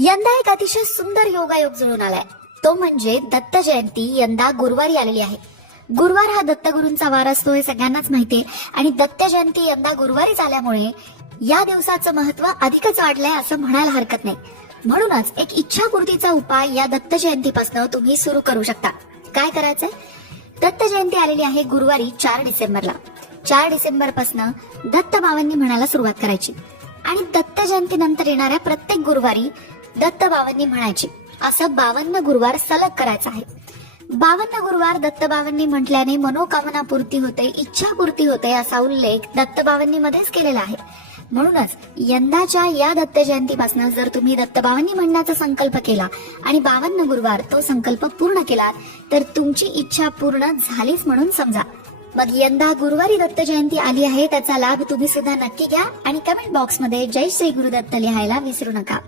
यंदा एक अतिशय सुंदर योगायोग जुळून आलाय, तो म्हणजे दत्त जयंती यंदा गुरुवारी आलेली आहे. गुरुवार हा दत्तगुरूंचा वार असतो हे सगळ्यांनाच माहितीये आणि दत्त जयंती यंदा गुरुवारीच आल्यामुळे या दिवसाचं महत्व अधिकच वाढलंय असं म्हणायला हरकत नाही. म्हणूनच एक इच्छापूर्तीचा उपाय या दत्त जयंतीपासून तुम्ही सुरू करू शकता. काय करायचंय? दत्त जयंती आलेली आहे गुरुवारी 4 डिसेंबरला. 4 डिसेंबर पासून दत्त बावन्नी म्हणायला सुरुवात करायची आणि दत्त जयंती नंतर येणाऱ्या प्रत्येक गुरुवारी दत्त बावन्नी म्हणायची. असं 52 गुरुवार सलग करायचं आहे. 52 गुरुवार दत्त बावन्नी म्हटल्याने मनोकामना पूर्ती होते, इच्छा पूर्ती होते असा उल्लेख दत्त बावन्नी मध्येच केलेला आहे. म्हणूनच यंदाच्या या दत्त जयंतीपासून जर तुम्ही दत्त बावन्नी म्हणण्याचा संकल्प केला आणि 52 गुरुवार तो संकल्प पूर्ण केला तर तुमची इच्छा पूर्ण झालीच म्हणून समजा. मग यंदा गुरुवारी दत्त जयंती आली आहे, त्याचा लाभ तुम्ही सुद्धा नक्की घ्या आणि कमेंट बॉक्स मध्ये जय श्री गुरुदत्त लिहायला विसरू नका.